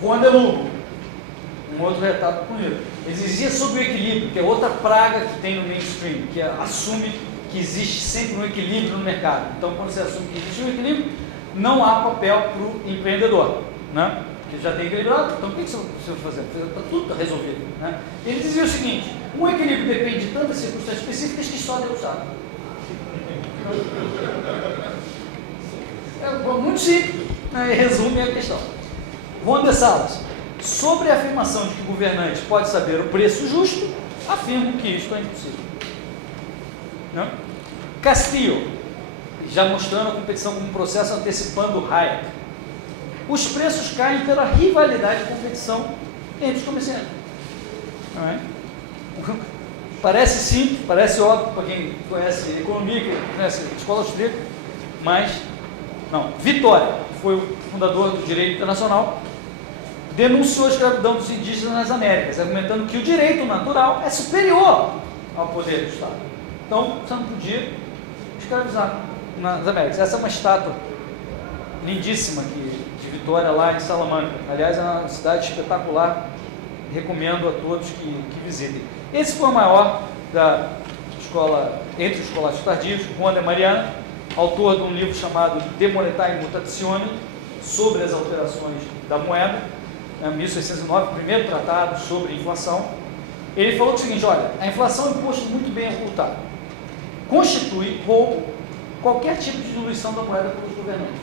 Juan de Lugo, um outro retrato bonito. Ele dizia sobre o equilíbrio, que é outra praga que tem no mainstream, que assume que existe sempre um equilíbrio no mercado. Então, quando você assume que existe um equilíbrio, não há papel para o empreendedor, né? Porque já tem equilibrado, então o que você vai fazer? Está tudo resolvido, né? Ele dizia o seguinte: um equilíbrio depende de tantas circunstâncias específicas que só Deus sabe. É muito simples, né? Resume a questão. Juan de Salas, sobre a afirmação de que o governante pode saber o preço justo, afirmo que isto é impossível. Não? Castillo, já mostrando a competição como um processo antecipando Hayek. Os preços caem pela rivalidade e competição entre os comerciantes. Não é? Parece simples, parece óbvio para quem conhece economia, quem conhece escola austríaca, mas não. Vitória, que foi o fundador do direito internacional, denunciou a escravidão dos indígenas nas Américas, argumentando que o direito natural é superior ao poder do Estado. Então, você não podia escravizar nas Américas. Essa é uma estátua lindíssima de Vitória, lá em Salamanca. Aliás, é uma cidade espetacular, recomendo a todos que visitem. Esse foi o maior da escola, entre os escolares tardios, Juan de Mariana, autor de um livro chamado De Monetae Mutatione, sobre as alterações da moeda, em 1609, o primeiro tratado sobre inflação. Ele falou o seguinte: olha, a inflação é um imposto muito bem ocultado, constitui roubo qualquer tipo de diluição da moeda pelos governantes.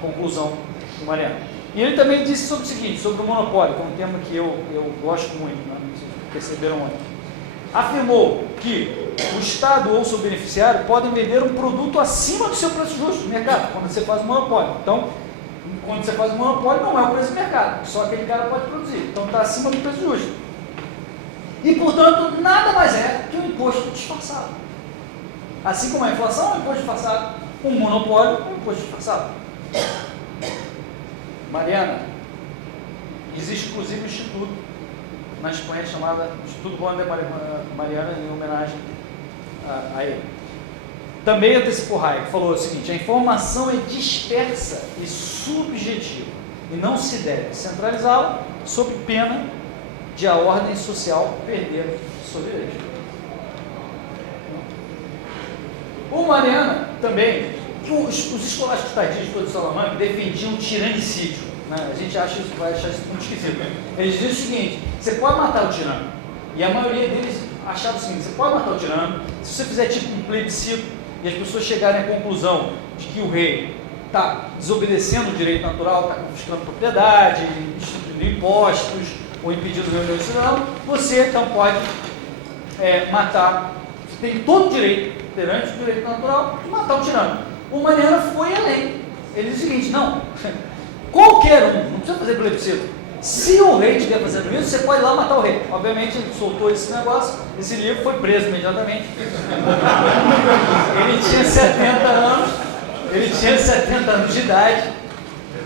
Conclusão do Mariano. E ele também disse sobre o seguinte, sobre o monopólio, que é um tema que eu gosto muito, né? Vocês perceberam ontem. Afirmou que o Estado ou seu beneficiário podem vender um produto acima do seu preço justo no mercado, quando você faz um monopólio. Então, quando você faz um monopólio, não é o preço do mercado, só aquele cara pode produzir. Então, está acima do preço justo. E, portanto, nada mais é que um imposto disfarçado. Assim como a inflação é um imposto disfarçado, um monopólio é um imposto disfarçado. Mariana, existe inclusive um instituto na Espanha chamado Instituto Juan de Mariana, em homenagem a ele. Também antecipou Hayek, falou o seguinte: a informação é dispersa e subjetiva e não se deve centralizá-la sob pena de a ordem social perder soberania. O Mariana também, os escolásticos tardios de Salamanca defendiam o tiranicídio, né? A gente vai achar isso muito esquisito. Eles diziam o seguinte: você pode matar o tirano, e a maioria deles achava o seguinte: você pode matar o tirano se você fizer tipo um plebiscito e as pessoas chegarem à conclusão de que o rei está desobedecendo o direito natural, está confiscando propriedade, instituindo impostos ou impedindo reunião de cidadão, você então pode matar, você tem todo o direito perante o direito natural de matar o tirano. O Mariana foi além. Ele diz o seguinte: não, qualquer um, não precisa fazer plebiscito. Se o rei estiver fazendo isso, você pode ir lá matar o rei. Obviamente ele soltou esse negócio, esse livro foi preso imediatamente. Ele tinha 70 anos de idade.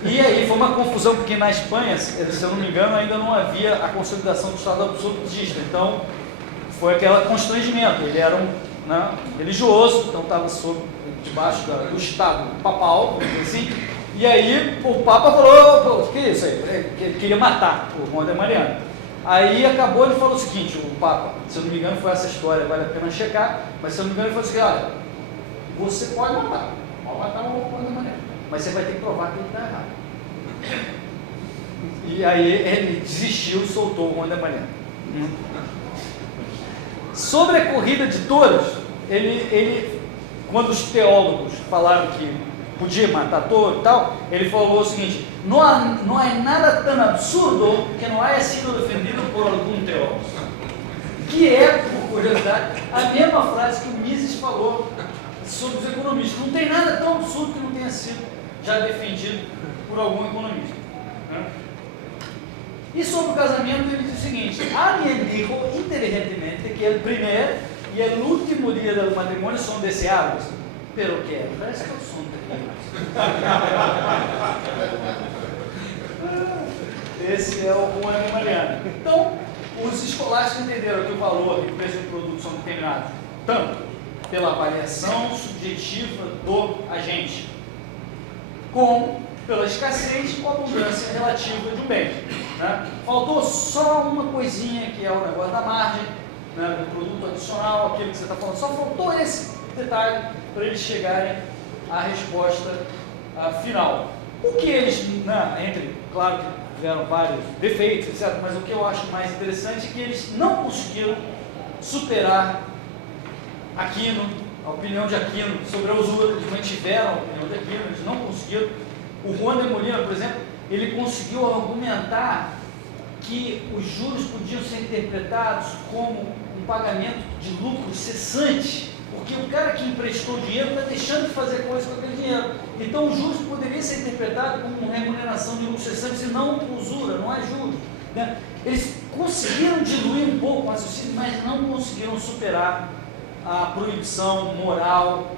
E aí foi uma confusão, porque na Espanha, se eu não me engano, ainda não havia a consolidação do Estado absolutista. Então foi aquele constrangimento. Ele era um religioso, então estava debaixo do Estado papal, assim. E aí o Papa falou: o que é isso aí? Ele queria matar o Juan de Mariana. Aí acabou, ele falou o seguinte: o Papa, se eu não me engano foi essa história, vale a pena checar, mas se eu não me engano ele falou assim: olha, você pode matar o Juan de Mariana, mas você vai ter que provar que ele está errado. E aí ele desistiu e soltou o Juan de Mariana. Sobre a corrida de touros, ele, quando os teólogos falaram que podia matar touro e tal, ele falou o seguinte: não há nada tão absurdo que não haya sido defendido por algum teólogo. Que é, por curiosidade, a mesma frase que o Mises falou sobre os economistas. Não tem nada tão absurdo que não tenha sido já defendido por algum economista, né? E sobre o casamento, ele diz o seguinte: alguém dijo inteligentemente que o primeiro e o último dia do matrimônio são deseáveis, pero que el resto são terríveis. Esse é o Juan de Mariana. Então, os escolásticos entenderam que o valor e o preço do produto são determinados tanto pela avaliação subjetiva do agente, como pela escassez ou abundância relativa de um bem. Né? Faltou só uma coisinha, que é o negócio da margem, né, do produto adicional, aquilo que você está falando. Só faltou esse detalhe para eles chegarem à resposta final. O que eles, né, claro que tiveram vários defeitos, etc., mas o que eu acho mais interessante é que eles não conseguiram superar Aquino, a opinião de Aquino sobre a usura. Eles mantiveram a opinião de Aquino, eles não conseguiram. O Juan de Molina, por exemplo, ele conseguiu argumentar que os juros podiam ser interpretados como um pagamento de lucro cessante, porque o cara que emprestou dinheiro está deixando de fazer coisa com aquele dinheiro. Então, os juros poderiam ser interpretados como remuneração de lucro cessante e não usura, não é juros. Né? Eles conseguiram diluir um pouco o raciocínio, mas não conseguiram superar a proibição moral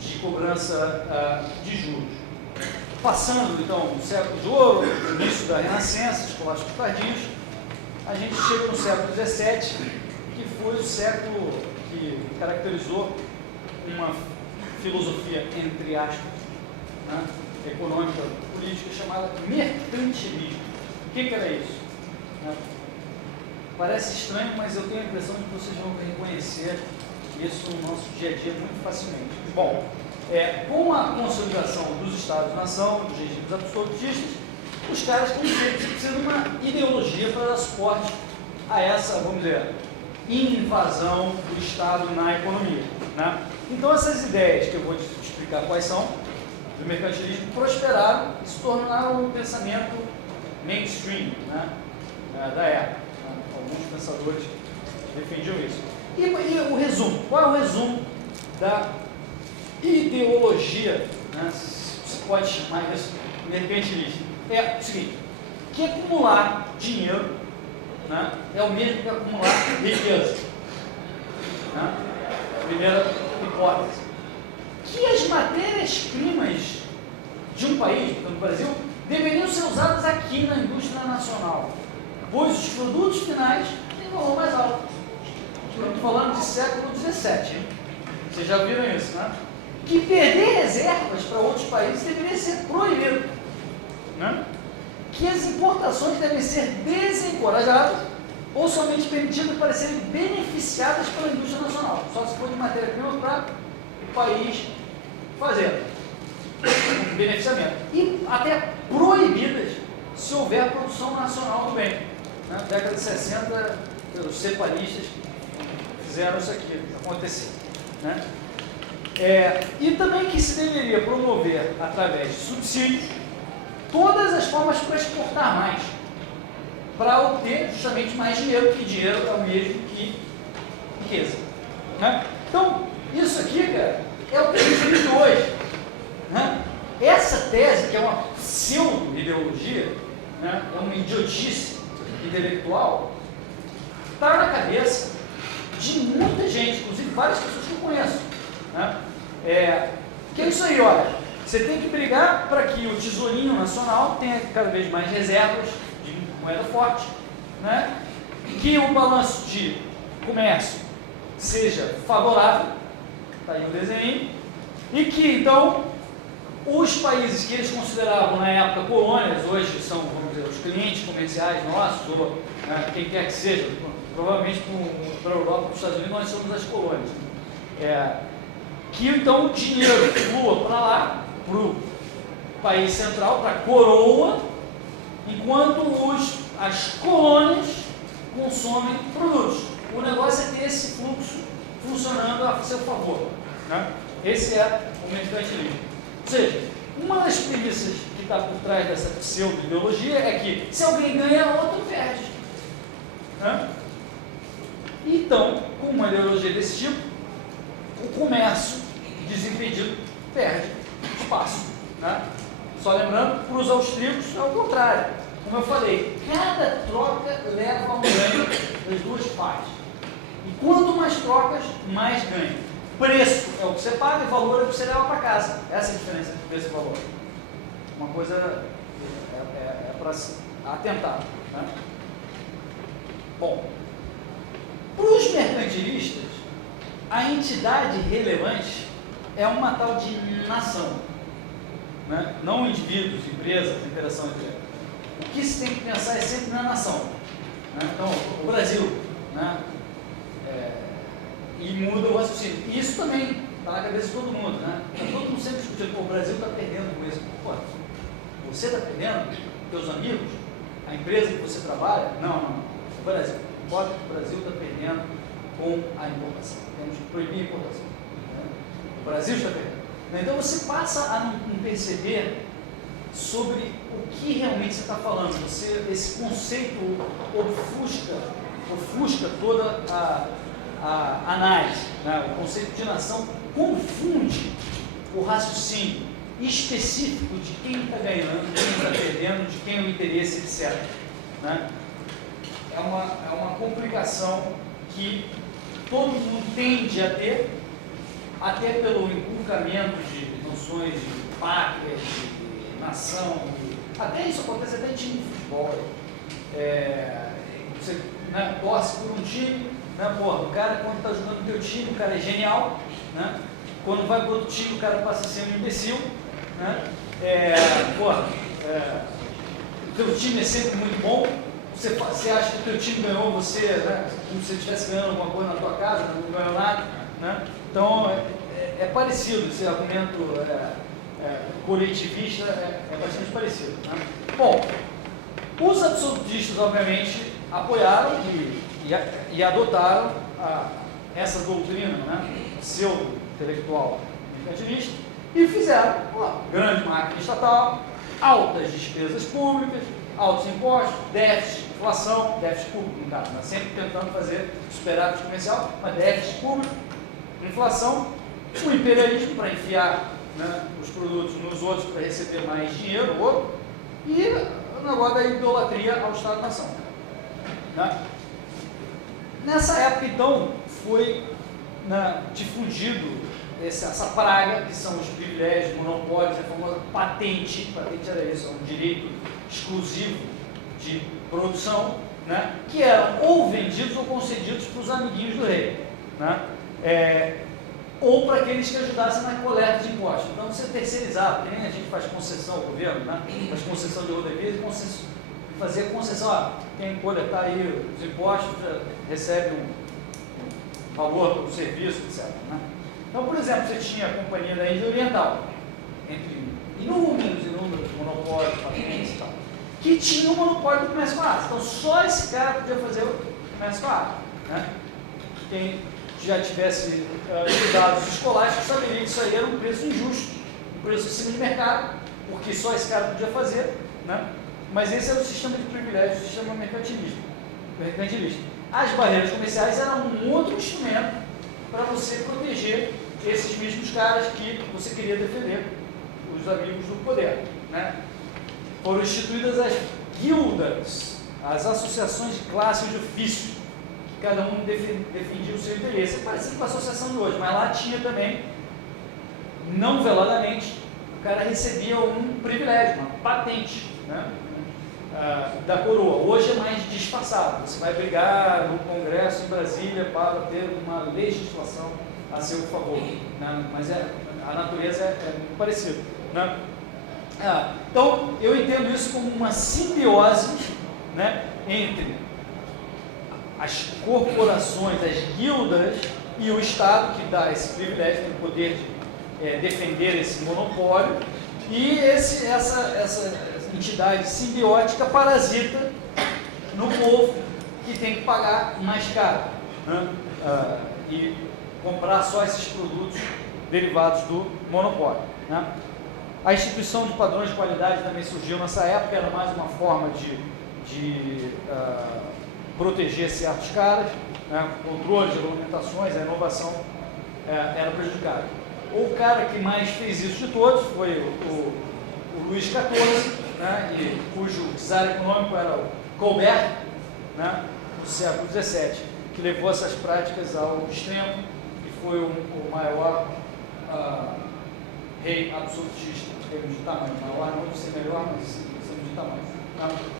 de cobrança de juros. Passando, então, no século de ouro, no início da Renascença, escolásticos tardios, a gente chega no século XVII, que foi o século que caracterizou uma filosofia, entre aspas, né, econômica, política, chamada mercantilismo. O que era isso? Né? Parece estranho, mas eu tenho a impressão de que vocês vão reconhecer isso no nosso dia a dia muito facilmente. Bom, com a consolidação dos Estados-nação, dos regimes absolutistas, os caras estão precisando de uma ideologia para dar suporte a essa, vamos dizer, invasão do Estado na economia. Né? Então, essas ideias que eu vou te explicar quais são, do mercantilismo, prosperaram e se tornaram um pensamento mainstream, né, da época. Né? Alguns pensadores defendiam isso. E o resumo? Qual é o resumo da ideologia, né, se pode chamar isso, mercantilista? É o seguinte, que acumular dinheiro, né, é o mesmo que acumular riqueza. Né? Primeira hipótese. Que as matérias-primas de um país, como o Brasil, deveriam ser usadas aqui na indústria nacional, pois os produtos finais têm valor mais alto. Estamos falando de século XVII, hein? Vocês já viram isso, né? Que perder reservas para outros países deveria ser proibido. Né? Que as importações devem ser desencorajadas ou somente permitidas para serem beneficiadas pela indústria nacional. Só se for de matéria-prima para o país fazer beneficiamento. E até proibidas se houver produção nacional do bem. Na década de 60, os ceparistas fizeram isso aqui acontecer. Né? E também que se deveria promover, através de subsídios, todas as formas para exportar mais, para obter justamente mais dinheiro, porque dinheiro é o mesmo que riqueza. Né? Então, isso aqui, cara, é o que a gente vive hoje. Né? Essa tese, que é uma pseudo-ideologia, né, é uma idiotice intelectual, está na cabeça de muita gente, inclusive várias pessoas que eu conheço. Né? Que é isso aí, olha, você tem que brigar para que o tesourinho nacional tenha cada vez mais reservas de moeda forte, né? Que o balanço de comércio seja favorável, está aí o desenho, e que então os países que eles consideravam na época colônias, hoje são, vamos dizer, os clientes comerciais nossos, ou quem quer que seja, provavelmente para a Europa, para os Estados Unidos, nós somos as colônias. Que então o dinheiro flua para lá, para o país central, para a coroa, enquanto as colônias consomem produtos. O negócio é ter esse fluxo funcionando a seu favor. Né? Esse é o mercantilismo. Ou seja, uma das premissas que está por trás dessa pseudo-ideologia é que se alguém ganha, outro perde. Né? Então, com uma ideologia desse tipo, o comércio desimpedido perde espaço. Né? Só lembrando, para os austríacos é o contrário. Como eu falei, cada troca leva a um ganho das duas partes. E quanto mais trocas, mais ganho. Preço é o que você paga e valor é o que você leva para casa. Essa é a diferença entre preço e valor. Uma coisa para se atentar. Né? Bom, para os mercantilistas, a entidade relevante é uma tal de nação. né? Não indivíduos, empresas, interação entre elas. O que se tem que pensar é sempre na nação. Né? Então, o Brasil, né? E muda o raciocínio. E isso também está na cabeça de todo mundo. Né? Tá todo mundo sempre discutindo, pô, o Brasil está perdendo com isso. Pô, você está perdendo? Teus amigos? A empresa que você trabalha? Não. O Brasil. Importa que o Brasil está perdendo com a importação. Temos que proibir a importação. Né? O Brasil está perdendo. Então você passa a não perceber sobre o que realmente você está falando. Esse conceito ofusca toda a análise. Né? O conceito de nação confunde o raciocínio específico de quem está ganhando, de quem está perdendo, de quem é o interesse, etc. Né? É uma complicação que todo mundo tende a ter, até pelo inculcamento de noções de pátria, de nação, até isso acontece até em time de futebol. Você, né, torce por um time, né, porra, o cara quando está jogando no teu time, o cara é genial, né? Quando vai para outro time, o cara passa a ser um imbecil, né? O teu time é sempre muito bom. Você acha que o teu time ganhou, você, né, como se você estivesse ganhando alguma coisa na tua casa, não ganhou nada, né? Então, é parecido, esse argumento coletivista é bastante parecido. Né? Bom, os absolutistas, obviamente, apoiaram e adotaram essa doutrina, né, pseudo-intelectual mercantilista, e fizeram uma grande máquina estatal, altas despesas públicas, altos impostos, déficit, inflação, déficit público, no caso, né? Sempre tentando fazer superávit comercial, mas déficit público, inflação, o imperialismo para enfiar, né, os produtos nos outros para receber mais dinheiro, e o negócio da idolatria ao Estado-nação. Né? Nessa época, então, foi, né, difundido essa praga, que são os privilégios, monopólios, a famosa patente. Patente era isso, é um direito exclusivo de produção, né, que eram ou vendidos ou concedidos para os amiguinhos do rei, né, ou para aqueles que ajudassem na coleta de impostos. Então você terceirizava, que nem a gente faz concessão ao governo, né, faz concessão de rodovias e fazia concessão, quem coletar aí os impostos recebe um valor pelo serviço, etc. Né? Então, por exemplo, você tinha a Companhia da Índia Oriental, entre inúmeros monopólios, patentes e tal, que tinha um monopólio do comércio com a Ásia. Então, só esse cara podia fazer o comércio com a Ásia. Né? Quem já tivesse dados escolares saberia que isso aí era um preço injusto, um preço acima de mercado, porque só esse cara podia fazer, né? Mas esse era o sistema de privilégios, o sistema mercantilista. As barreiras comerciais eram um outro instrumento para você proteger esses mesmos caras que você queria defender, os amigos do poder. Né? Foram instituídas as guildas, as associações de classe de ofício, que cada um defendia o seu interesse. É parecido com a associação de hoje, mas lá tinha também, não veladamente, o cara recebia um privilégio, uma patente, né, da coroa. Hoje é mais disfarçado. Você vai brigar no Congresso em Brasília para ter uma legislação a seu favor. Né? Mas a natureza é muito parecida. Né? Então, eu entendo isso como uma simbiose, né, entre as corporações, as guildas e o Estado, que dá esse privilégio, tem o poder de defender esse monopólio, e essa entidade simbiótica parasita no povo, que tem que pagar mais caro, né? E comprar só esses produtos derivados do monopólio. Né? A instituição de padrões de qualidade também surgiu nessa época, era mais uma forma de proteger certos caras, né? O controle de regulamentações, a inovação era prejudicada. O cara que mais fez isso de todos foi o Luís XIV, né? E cujo czar econômico era o Colbert, né? No século XVII, que levou essas práticas ao extremo e foi o maior rei absolutista em termos de tamanho. Maior não de ser melhor, mas em termos de tamanho. Né?